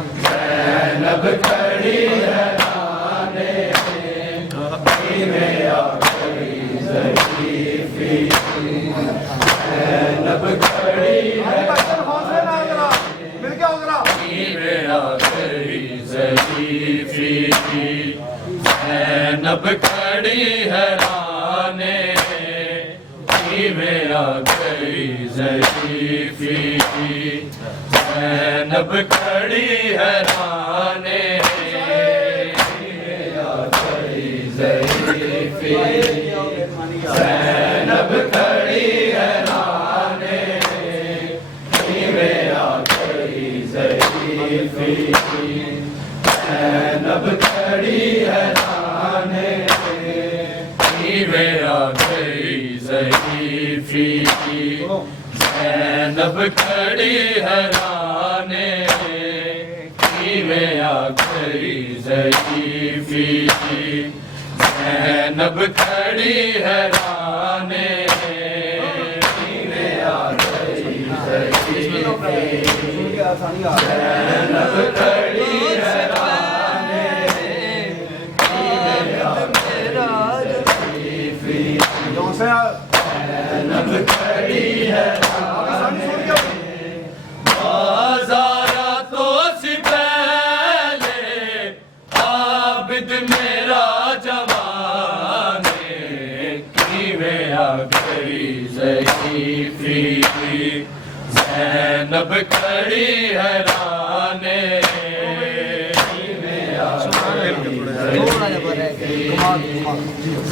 ज़ैनब खड़ी हैराने नीवे आखरी ज़रीफ़ी ज़ैनब खड़ी नीवे आखरी ज़रीफ़ी ज़ैनब खड़ी हैराने नीवे आखरी ज़रीफ़ी ज़ैनब खड़ी हैराने नीवे आखरी ज़रीफ़ी ज़ैनब खड़ी हैराने नीवे आखरी ज़रीफ़ी ज़ैनब खड़ी हैराने नीवे आखरी ज़रीफ़ी ज़ैनब खड़ी हैराने नीवे आखरी ज़रीफ़ी ज़ैनब खड़ी हैराने नीवे आखरी ज़रीफ़ी ज़ैनब खड़ी हैराने नीवे आखरी ज़रीफ़ी ज़ैनब खड़ी हैराने बाज़ारा तो से पहले आबिद मेरा जवाने नीवे आखरी ज़रीफ़ी ज़ैनब खड़ी हैराने नीवे आखरी ज़रीफ़ी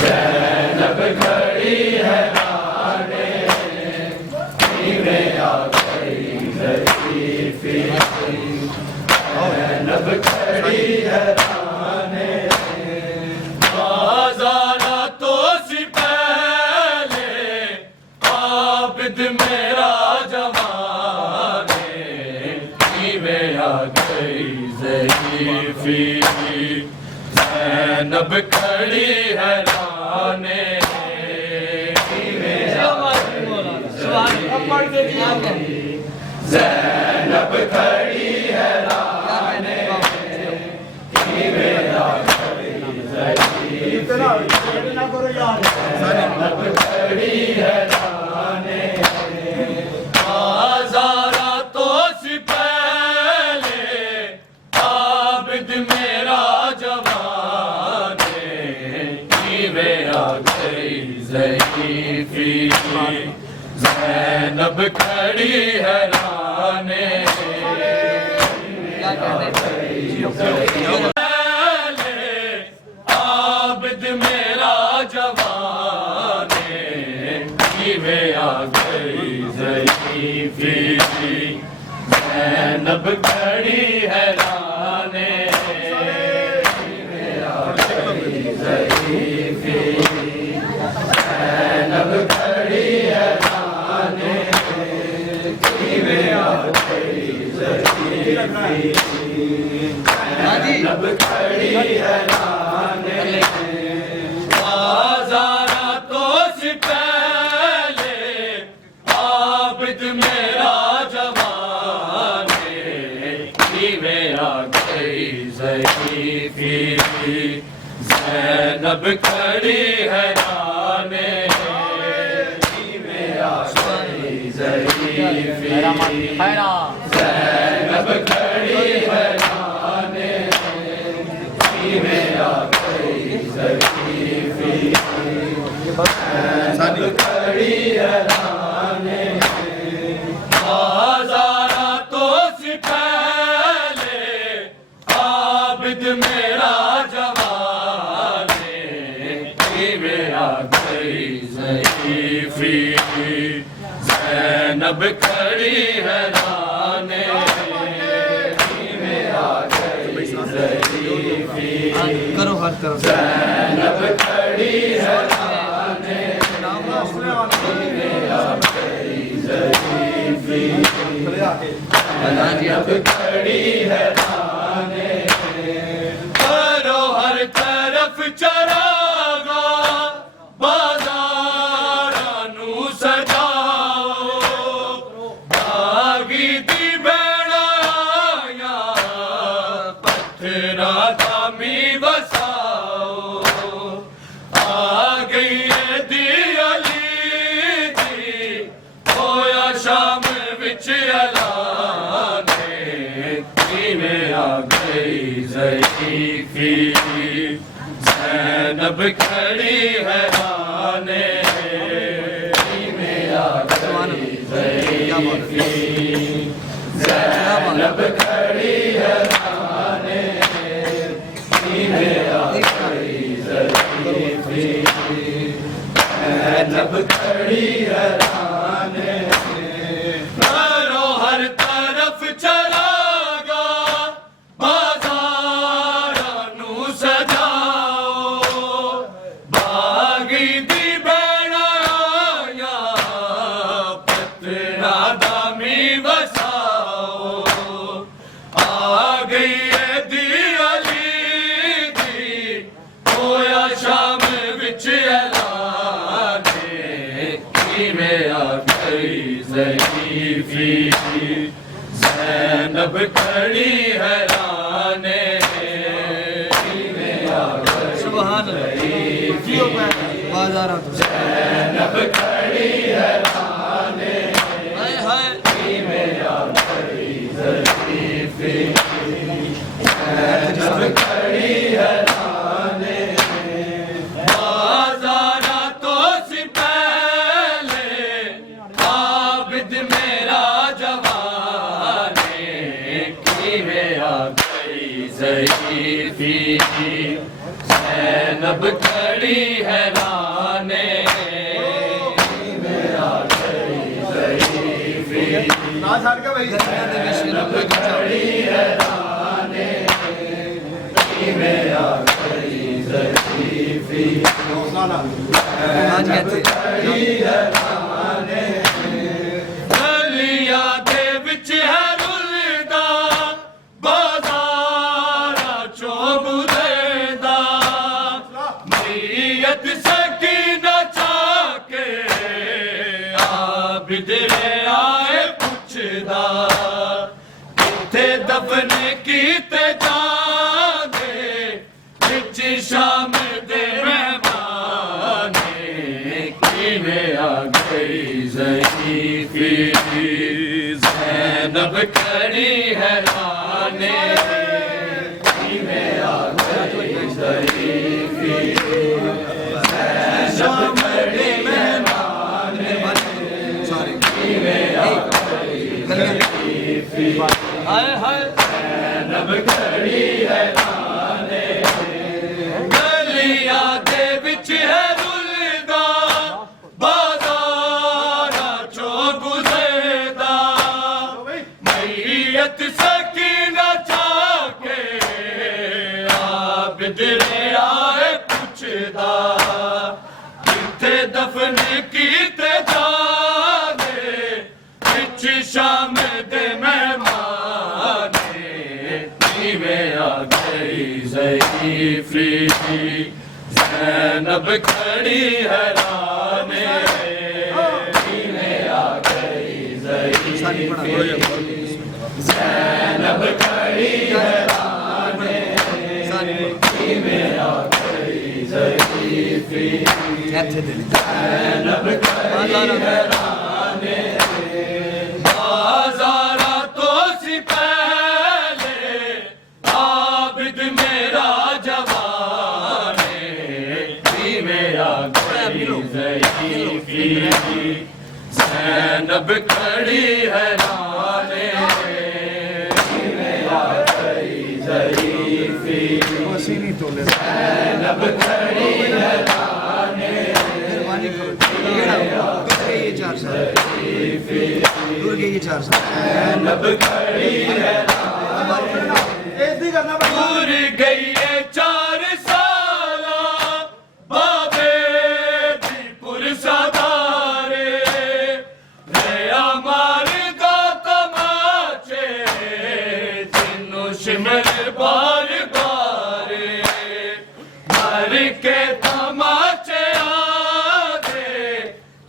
ज़ैनब खड़ी हैराने नीवे आखरी ज़रीफ़ी ज़ैनब खड़ी हैराने बाज़ारा तो से पहले आबिद मेरा जवाने नीवे आखरी ज़रीफ़ी ज़ैनब खड़ी हैराने नीवे ज़ैनब खड़ी हैराने नीवे आखरी ज़रीफ़ी ज़ैनब खड़ी हैराने बाज़ारा तो से पहले आबिद मेरा जवाने नीवे आखरी ज़रीफ़ी ज़ैनब खड़ी हैराने आबिद मेरा जवाने नीवे आखरी ज़रीफ़ी ज़ैनब खड़ी हैराने नीवे आखरी ज़रीफ़ी ज़ैनब खड़ी हैराने नीवे आखरी ज़रीफ़ी ज़ैनब खड़ी हैराने बाज़ारा तो से पहले आबिद मेरा जवाने नीवे आखरी ज़रीफ़ी ज़ैनब खड़ी हैराने नीवे आखरी ज़रीफ़ी ज़ैनब खड़ी हैराने नीवे आखरी ज़रीफ़ी ज़ैनब खड़ी हैराने बाज़ारा तो से पहले आबिद मेरा जवाने नीवे आखरी ज़रीफ़ी ज़ैनब खड़ी हैराने नीवे आखरी ज़रीफ़ी ज़ैनब खड़ी हैराने नीवे आखरी ज़रीफ़ी ज़ैनब खड़ी हैराने करो हर तरफ चरागा बाज़ारा नू सजाओ बागी दी बेड़ाया विच अलाने में आ गई ज़ईफ़ी ज़ैनब खड़ी हैराने में आ गई ज़ईफ़ी ज़ैनब खड़ी हैराने में आ गई ज़ईफ़ी ज़ैनब खड़ी हैराने मारो हर तरफ चरागा बाज़ारां नू सजाओ बागी दी बैणाया पतना दामी वसाओ आ गई है दी अली दी होया शाम विच ऐलाने में आ गई ज़ईफ़ी ज़ैनब खड़ी हैराने में आ गई ज़ईफ़ी ज़ैनब खड़ी हैराने में आ गई ज़ईफ़ी ज़ैनब खड़ी हैराने बाज़ारा तो सी पहले आबिद मेरा जवाने में आ गई ज़ईफ़ी ज़ैनब खड़ी हैराने में आ गई ज़ईफ़ी ज़ैनब खड़ी हैराने में आ गई ज़ईफ़ी ज़ैनब खड़ी हैराने गलिया दे विच है रुलदा बाज़ारा चो गुज़रदा मैयत सकीना चाके आबिद आए पुछदा किथे दफन कीते जांदे विच शाम दे मेहमाने में आ गई ज़ईफ़ी ज़ैनब खड़ी हैराने में आ गई ज़ईफ़ी ज़ैनब खड़ी हैराने में आ गई ज़ईफ़ी ज़ैनब खड़ी हैराने गलिया दे विच है रुलदा बाज़ारा चो गुज़रदा मैयत सकीना चाके आबिद आए पुछदा किथे दफन कीते जांदे विच शाम दे मेहमाने में आ गई ज़ईफ़ी ज़ैनब खड़ी हैराने में आ गई ज़ईफ़ी ज़ैनब खड़ी हैराने में आ गई ज़ईफ़ी ज़ैनब खड़ी हैराने बाज़ारा तो सी पहले आबिद मेरा जवाने में आ गई ज़ईफ़ी ज़ैनब खड़ी हैराने में आ गई ज़ईफ़ी ज़ैनब खड़ी हैराने ज़ैनब खड़ी हैराने दूर गई है 4 साला बाबे दी पुरसादारे नया मारदा तमाचे जिन्नू शिमर बार बारे मर के तमाचे आदे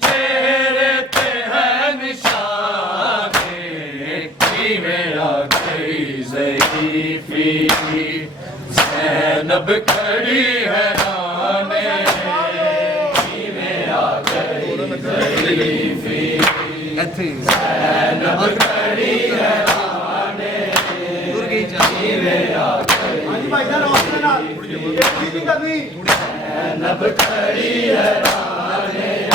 चेहरे ते है निशाने में आ गई ज़ईफ़ी ज़ैनब खड़ी हैराने में आ गई ज़ईफ़ी ਇੱਥੇ ਹੀ ਜ਼ੈਨਬ ਖੜੀ ਹੈਰਾਨੇ ਤੁਰ ਗਈ ਚਾਹੀ ਹਾਂਜੀ ਭਾਈ ਸਾਹਿਬ ਹੌਸਲੇ ਨਾਲ ਇਹ ਨਹੀਂ ਕਰਨੀ ਜ਼ੈਨਬ ਖੜੀ ਹੈਰਾਨੇ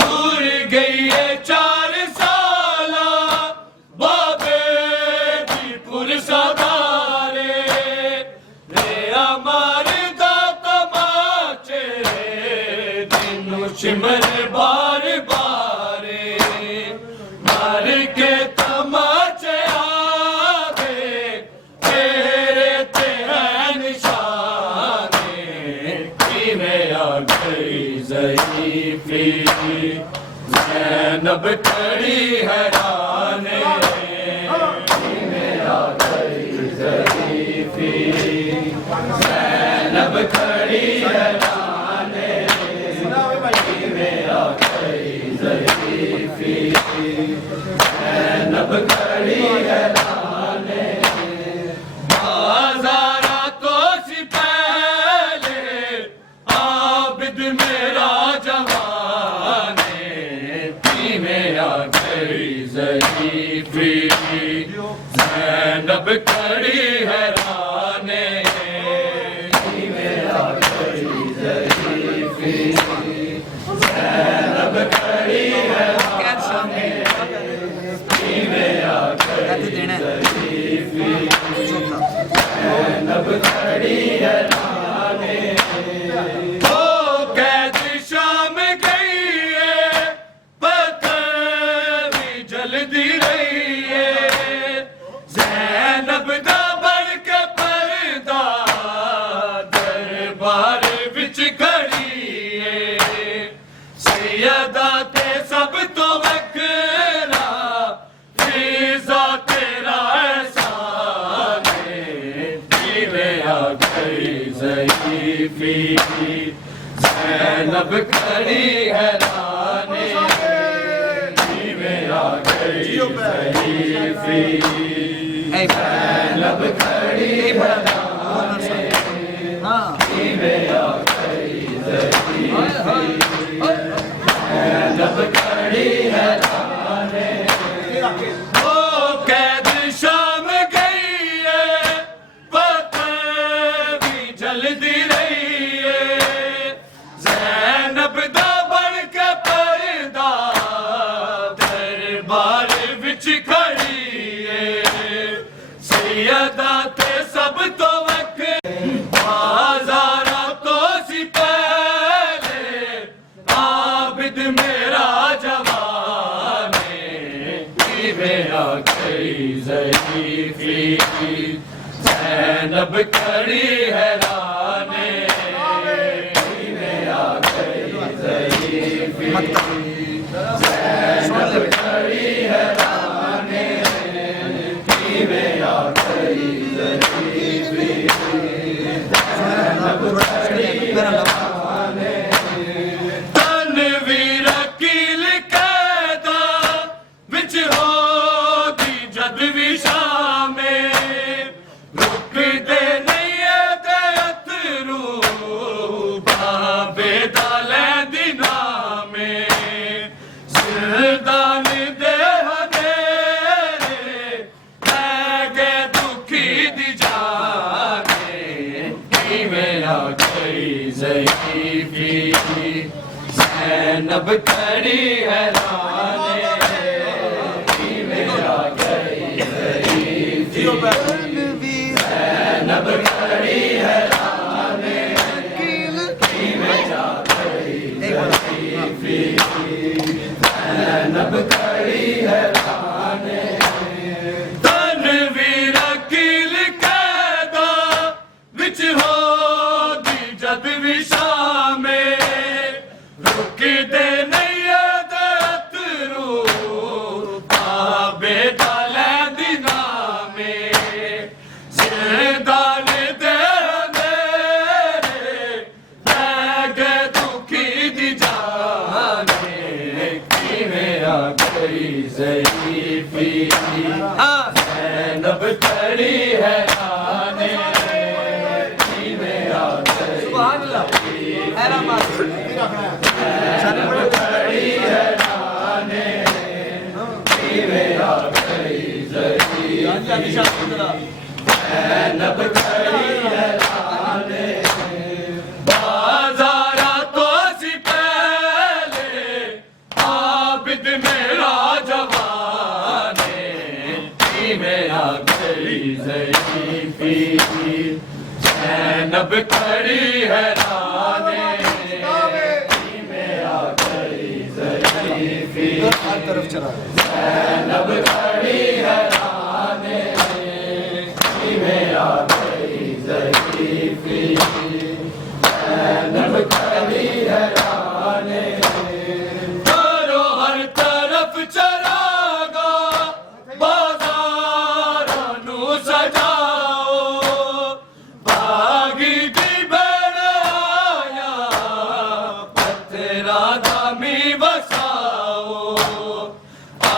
ਤੁਰ ਗਈ ਏ 4 ਸਾਲਾ ਬਾਬੇ ਦੀ ਪੁਰਸਦਾਰੇ ਰਿਆ ਮਾਰਦਾ ਤਮਾਚੇ ਦਿਨੋਂ ਸਿਮਰ ਬਾਰ ਬਾਰੇ ਮਾਰ ਕੇ ਤਮਾਚੇ ਆਵੇ ਤੇਰੇ ਤੇ ਹੈ ਨਿਸ਼ਾਨੇ ਕਿਵੇਂ ਆ ਗਈ ਜ਼ਈਫੀ ਜ਼ੈਨਬ ਖੜੀ ਹੈਰਾਨੇ ਕਿਵੇਂ ਆ ਗਈ ਜ਼ਈਫੀ ਜ਼ੈਨਬ ਖੜੀ ਹੈਰਾਨੇ ਕਿਵੇਂ ਆ ਗਈ ਜ਼ਈਫੀ ਜ਼ੈਨਬ ਖੜੀ ਹੈਰਾਨੇ बाज़ारा तो सिपहले आबिद मेरा जवाने किवें आ गई ज़ईफ़ी ज़ैनब खड़ी हैराने किवें आ गई ज़ईफ़ी ज़ैनब खड़ी हैराने किवें आ ਇੱਥੇ ਦੇਣਾ ज़ैनब खड़ी हैराने ओ कैद शाम गई है पत्थर भी जल्दी रही है ज़ैनब दा बढ़ के पर्दा दरबार विच खड़ी है सैयदा ते सब तो वखरा फीज़ा तेरा एहसान किवें आ गई ज़ईफ़ी ज़ैनब खड़ी हैराने किवें आ गई ज़ईफ़ी ज़ैनब खड़ी हैराने हाँ किवें आ गई ज़ईफ़ी ज़ैनब खड़ी हैराने ओ कैद शाम गई है पत्थर भी जल्दी रही है ज़ैनब दा बढ़ के पर्दा दरबार विच खड़ी है सैयदा ते सब तो वख बाज़ारा तो सिपहले आबिद मेरा जवाने किवें आ गई ज़ईफ़ी ज़ैनब खड़ी हैराने किवें आ गई ज़ईफ़ी ज़ैनब खड़ी हैराने किवें आ गई ज़ईफ़ी ज़ैनब खड़ी हैराने तनवीर कील कैदा विच होगी जद भी शामे रुक दे नहीं दे अतरू बाबे दा लैंदी नामे जिरदान दे हनेरे लै गए दुखी दी जाने किवें आ गई ज़ईफ़ी ज़ैनब खड़ी हैराने किवें आ गई ज़ईफ़ी ज़ैनब खड़ी हैराने किवें आ गई ज़ईफ़ी ज़ैनब खड़ी हैराने तनवीर कील कैदा विच होगी जद भी शामे रुक दे नहीं दे अतरू बाबे दा लैंदी नामे जिरदान दे हनेरे लै गए दुखी दी जाने किवें आ गई ज़ईफ़ी ज़ैनब खड़ी हैराने किवें आ गई सुभान अल्लाह हैरान ज़ैनब खड़ी हैराने ज़ैनब खड़ी हैराने बाज़ारा तो सी पहले आबिद मेरा जवाने मेरा गई ज़रीफ़ी ज़ैनब खड़ी हैराने मेरा गई ज़रीफ़ी हर तरफ चला ज़ैनब खड़ी हैराने मेरा गई ज़रीफ़ी ज़ैनब खड़ी हैराने करो हर तरफ चरागा बाज़ारां नू सजाओ बागी दी बन आया तेरा दामी वसाओ आ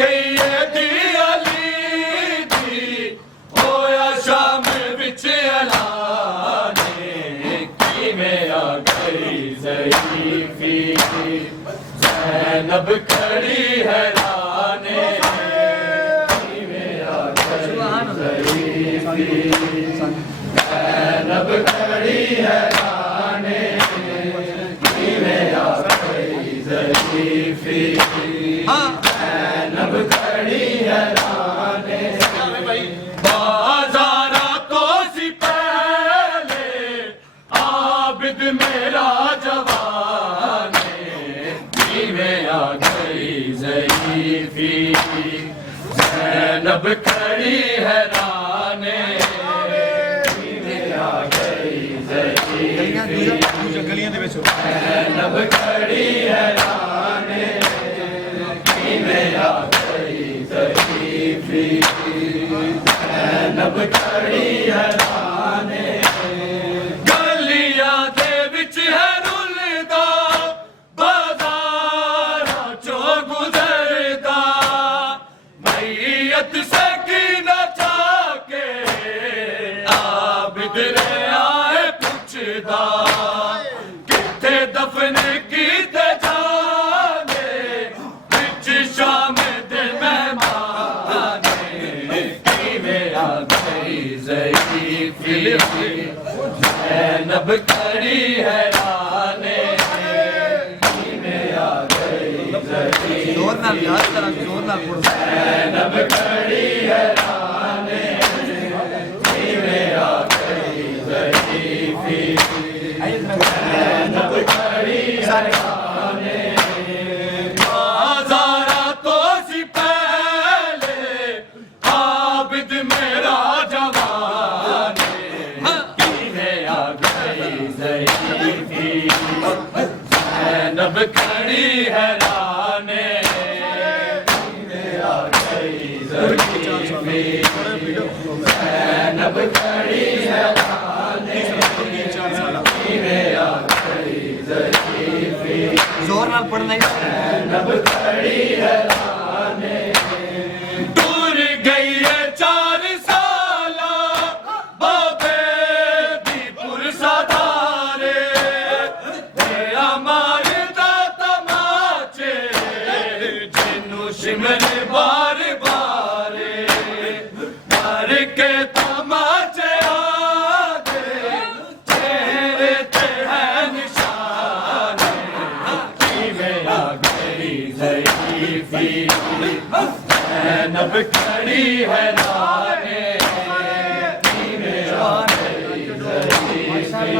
गई है दी अली दी होया शाम विच अलाने की मेरा गई ज़रीफ़ी ज़ैनब खड़ी हैराने की मेरा गई ज़रीफ़ी ज़ैनब खड़ी हैराने की मेरा गई ज़रीफ़ी ज़ैनब खड़ी हैराने बाज़ारा तो सी पहले आबिद मेरा जवाने की मेरा गई ज़रीफ़ी ज़ैनब खड़ी हैराने की मेरा गई ज़रीफ़ी गलियां दे विच ज़ैनब खड़ी हैराने की मेरा गई ज़रीफ़ी ज़ैनब खड़ी हैराने गलियां दे विच है रुलदा बाज़ारां चों गुज़रदा मैयत सकीना चाके आबिद रहा है पुछदा किथे दफन कीते जाने विच शाम दे मेहमाने की मेरा गई ज़रीफ़ी ज़ैनब खड़ी हैराने की मेरा गई ज़रीफ़ी जोर नाल याद करा जोर नाल पढ़ो ज़ैनब खड़ी हैराने की मेरा गई ज़रीफ़ी ज़ैनब खड़ी हैराने बाज़ारा तो सी पहले आबिद मेरा जवाने की मेरा गई ज़रीफ़ी ज़ैनब खड़ी हैराने की मेरा गई ज़रीफ़ी ज़ैनब खड़ी हैराने की मेरा गई ज़रीफ़ी जोर नाल पढ़ना ही ज़ैनब खड़ी हैराने दूर गई है 4 साला बाबे दी पुरसादारे मारदा तमाचे जिन्नू शिमर बार बारे मार के तमाचे आगे चेहरे ते है निशाने की मेरा गई ज़रीफ़ी ज़ैनब खड़ी हैराने की मेरा गई ज़रीफ़ी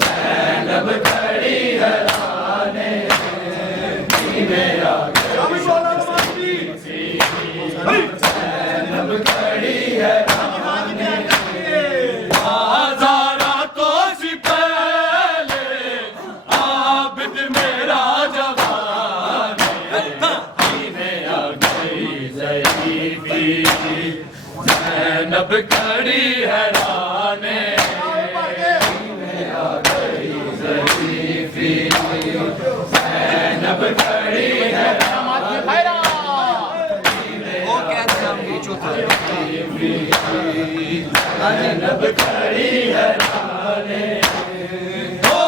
ज़ैनब खड़ी हैराने की मेरा ज़ैनब खड़ी हैराने बाज़ारा तो सी पहले आबिद मेरा जवाने की मेरा गई ज़रीफ़ी ज़ैनब खड़ी हैराने की मेरा गई ज़रीफ़ी ज़ैनब खड़ी हैराने वो कहते हैं हम ये चौथा ज़ैनब खड़ी हैराने ओ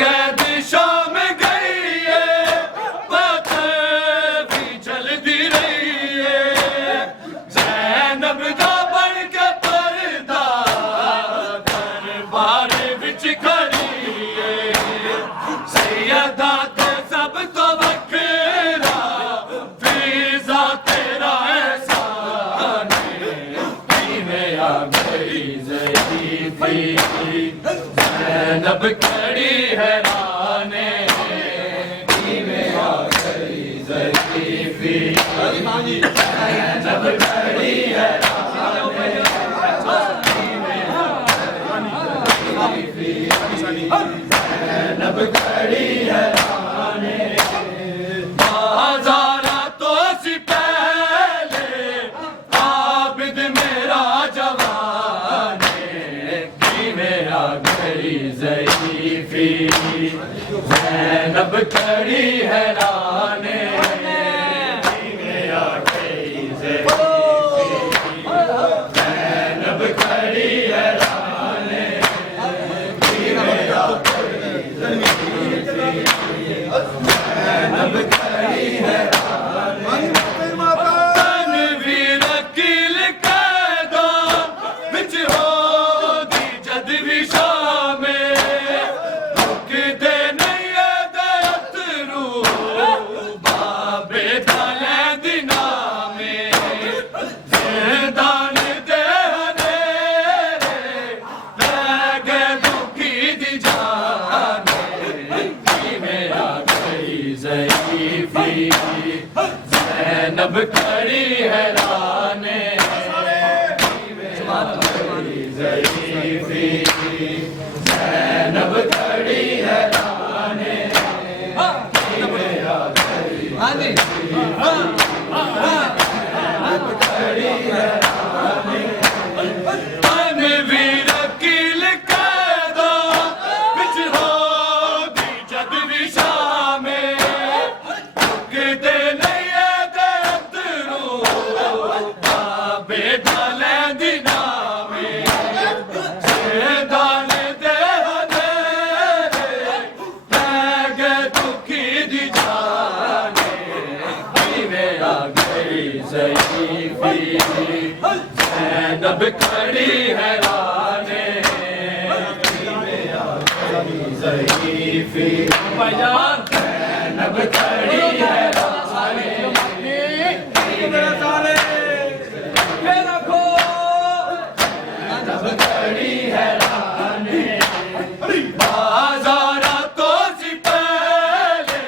कैद शाम गई है बातें भी जल्दी रही ज़ैनब खड़ी हैराने में आ गई ज़रीफ़ी ज़ैनब खड़ी हैराने ज़ैनब खड़ी हैराने बाज़ारा तो सी पहले आबिद मेरा जवाने मेरा गई ज़रीफ़ी ज़ैनब खड़ी हैराने मेरा गई ज़रीफ़ी ज़ैनब खड़ी हैराने मेरा गई ज़ैनब खड़ी हैराने तनवीर अकील कैदा विच हो जद भी शामे रुक दे नहीं दरतरू बाबे थाले दिना में ज़िंदान दे हनेरे लगे दुखी दी जाने मेरा गई ज़रीफ़ी ज़ैनब खड़ी हैराने ज़रीफ़ी ज़ैनब खड़ी हैराने मेरा गई हाँ जी खड़ी हैराने तनवीर अकील कैदा विच हो दी जद भी शामे रुकदे नहीं दरतरू बाबे थाले दिना में ज़िंदान दे हनेरे लगे दुखी दी जाने मेरा गई ज़रीफ़ी ज़ैनब खड़ी हैराने मेरा गई ज़रीफ़ी भाईजान ज़ैनब खड़ी हैराने ज़ैनब खड़ी हैराने बाज़ारा तो सी पहले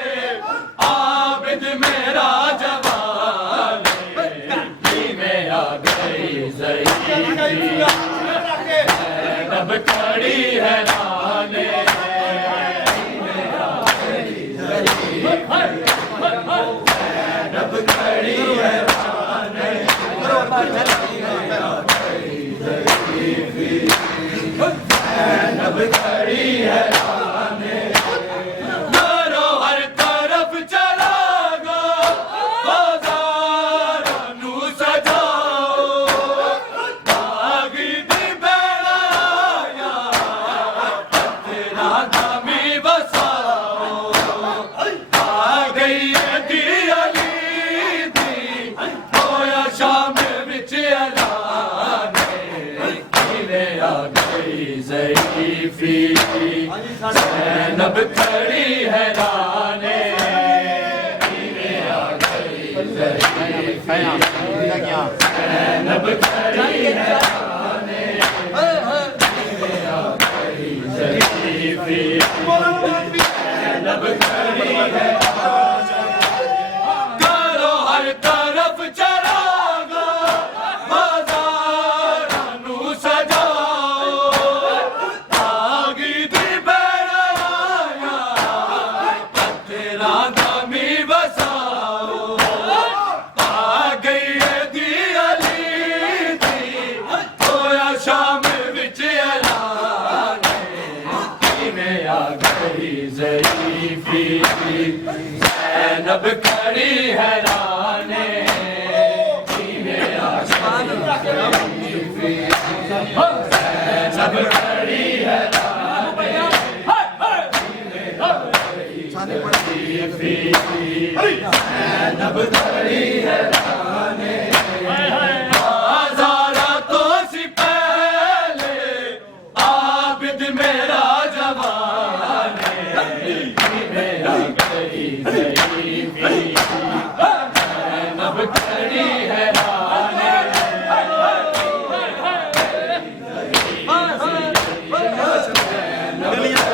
आबिद मेरा जवाने में आ गई ज़रीफ़ी ज़ैनब खड़ी हैराने ज़ैनब खड़ी हैराने ज़ैनब खड़ी हैराने मारो हर तरफ चला गो बाज़ारां नू सजाओ बागी दी बेड़ाया तेरा दामी बसाओ आ गई दी अली दी होया शाम विच ऐलाने आ गई ज़रीफ़ी ज़ैनब खड़ी हैराने आ गई ज़रीफ़ी ज़ैनब खड़ी हैराने आ गई ज़रीफ़ी ज़ैनब खड़ी हैराने करो हर तरफ चरागा बाज़ारां नू सजाओ आगी दी बेड़ाया तेरा दामी बसाओ आ गई दी अली दी होया शाम विच ऐलाने में आ गई ज़रीफ़ी ज़ैनब खड़ी हैराने ज़ैनब खड़ी हैराने ज़ैनब खड़ी हैराने बाज़ारा तो सी पहले आबिद मेरा जवाने मेरा गई ज़रीफ़ी ज़ैनब खड़ी हैराने ज़ैनब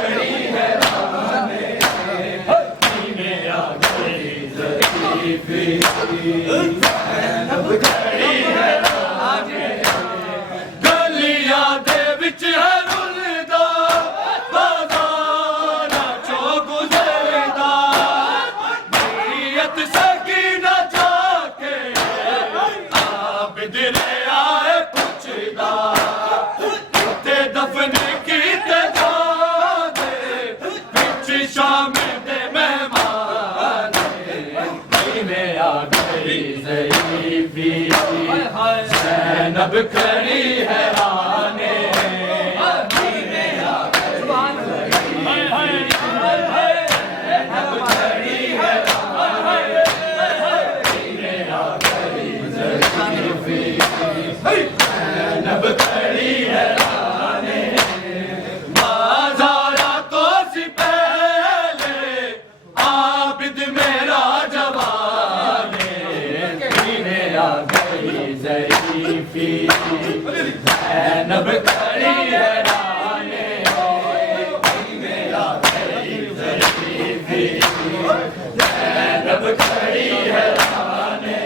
दरिया पुछदा ते दफन कीते जांदे बिच शाम दे मेहमान में आ गई ज़ईफ़ी ज़ैनब खड़ी हैराने बाज़ारा तो सी पहले आबिद मेरा जवाने आ गई ज़ईफ़ी ज़ैनब खड़ी हैराने आ गई ज़ईफ़ी ज़ैनब खड़ी हैराने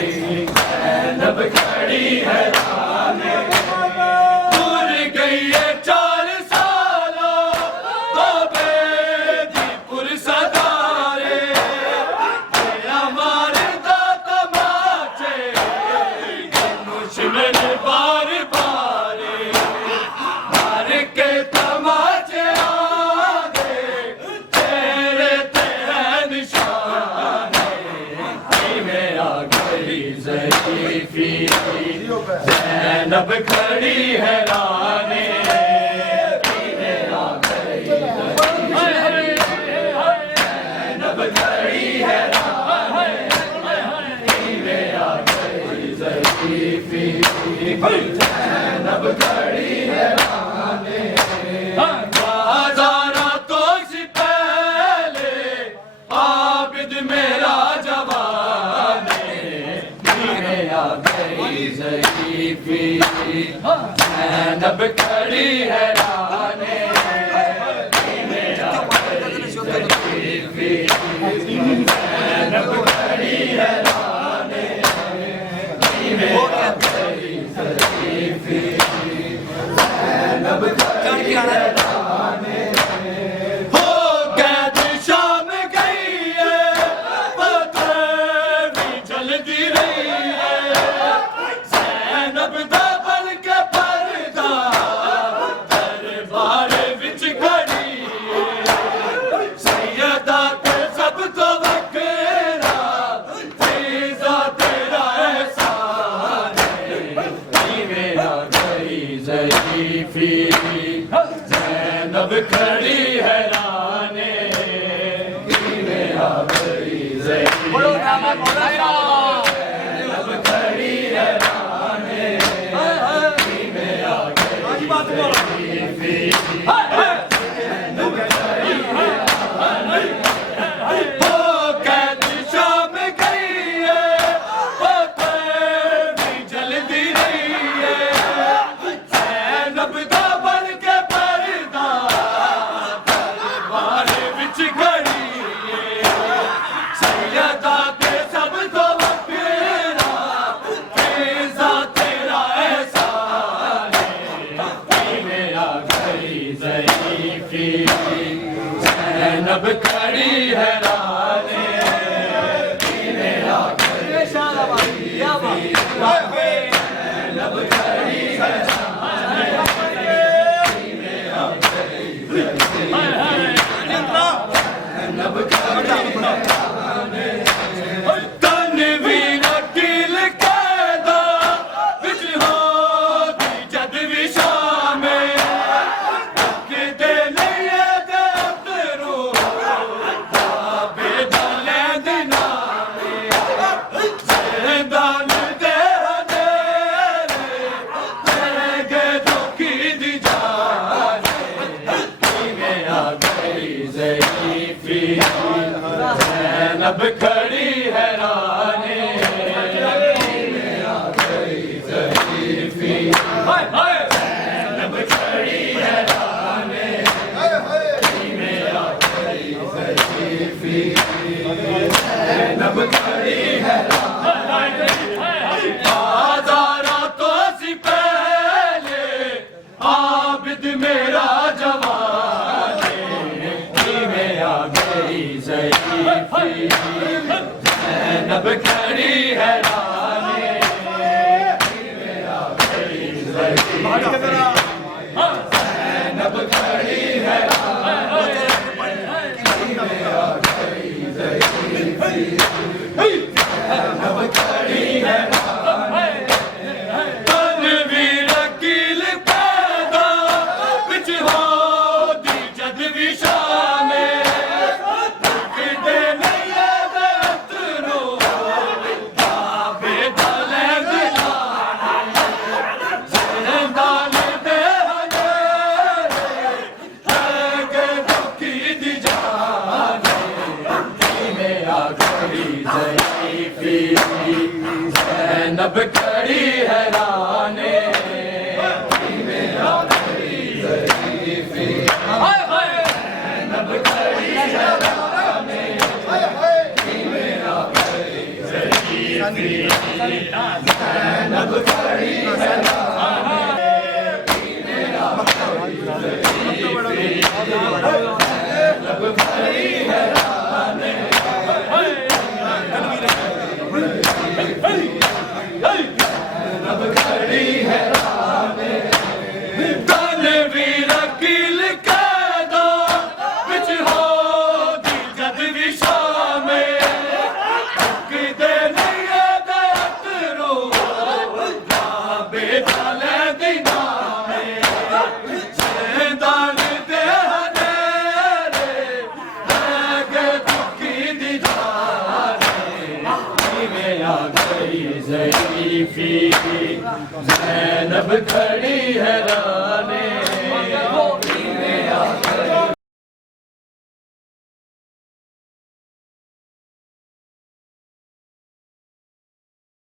ज़ैनब खड़ी हैराने दूर गई है 4 सालों तो बेदीपुर सदारे हमारे तमाचे दुश्मन बार बारे मार के तमाचे आगे तेरे तेरे निशान आ गई ज़ईफ़ी ज़ैनब खड़ी हैराने आ गई ज़ैनब खड़ी हैराने आ गई ज़ईफ़ी ज़ैनब खड़ी हैराने बाज़ारा तो सी पहले आबिद मेरा जवाने आ गई ज़ईफ़ी ज़ैनब खड़ी हैराने ज़ैनब खड़ी हैराने ज़ैनब खड़ी हैराने हो कैद शाम गई है पत्थर भी जल्दी रही है ज़ैनब दा बन के पर्दा दरबार विच खड़ी है सैयदा ते सब तो वखरा फीज़ा तेरा एहसान आ गई ज़ईफ़ी ज़ैनब खड़ी हैराने आ गई ज़ईफ़ी ज़ैनब खड़ी हैराने आ गई ज़ईफ़ी ज़ैनब खड़ी हैराने हो कैद शाम गई है पत्थर भी जल्दी रही है ज़ैनब दा बन के पर्दा दरबार विच खड़ी है सैयदा ते सब तो वखरा फीज़ा तेरा एहसान आ गई ज़ईफ़ी ज़ैनब खड़ी हैराने आ गई ज़ैनब खड़ी ज़ैनब खड़ी तनवीर अकील कैदा विच होंदी जद भी शामे किते लिए दे अफरो बेदा लैंदे नामे ज़ैदान दे हनेरे गए दुखी दी जाने आ गई ज़ईफ़ी ज़ैनब खड़ी हैराने आ गई ज़ईफ़ी ज़ैनब खड़ी हैराने आ गई ज़ईफ़ी ज़ैनब खड़ी हैराने बाज़ारा तो सी पहले आबिद मेरा जवाने आ गई ज़ईफ़ी ज़ैनब खड़ी है रानी ज़ैनब खड़ी है तनवीर कील पैदा बिच हो दी जद भी शामे किते नहीं दतरो बाबे दले दिलाना ज़िंदान दे हने दुखी दी जाने में आ खड़ी ज़ईफ़ी ज़ैनब खड़ी है रानी हाय हाय ज़ैनब खड़ी है रानी ज़ैनब खड़ी है तनवीर कील कैदा बिच हो दी जद भी शामे किते नहीं दतरो बाबे दले दी नामे ज़िंदान दे हनेरे लगे दुखी दी जाने में आ गई ज़ईफ़ी ज़ैनब खड़ी है रानी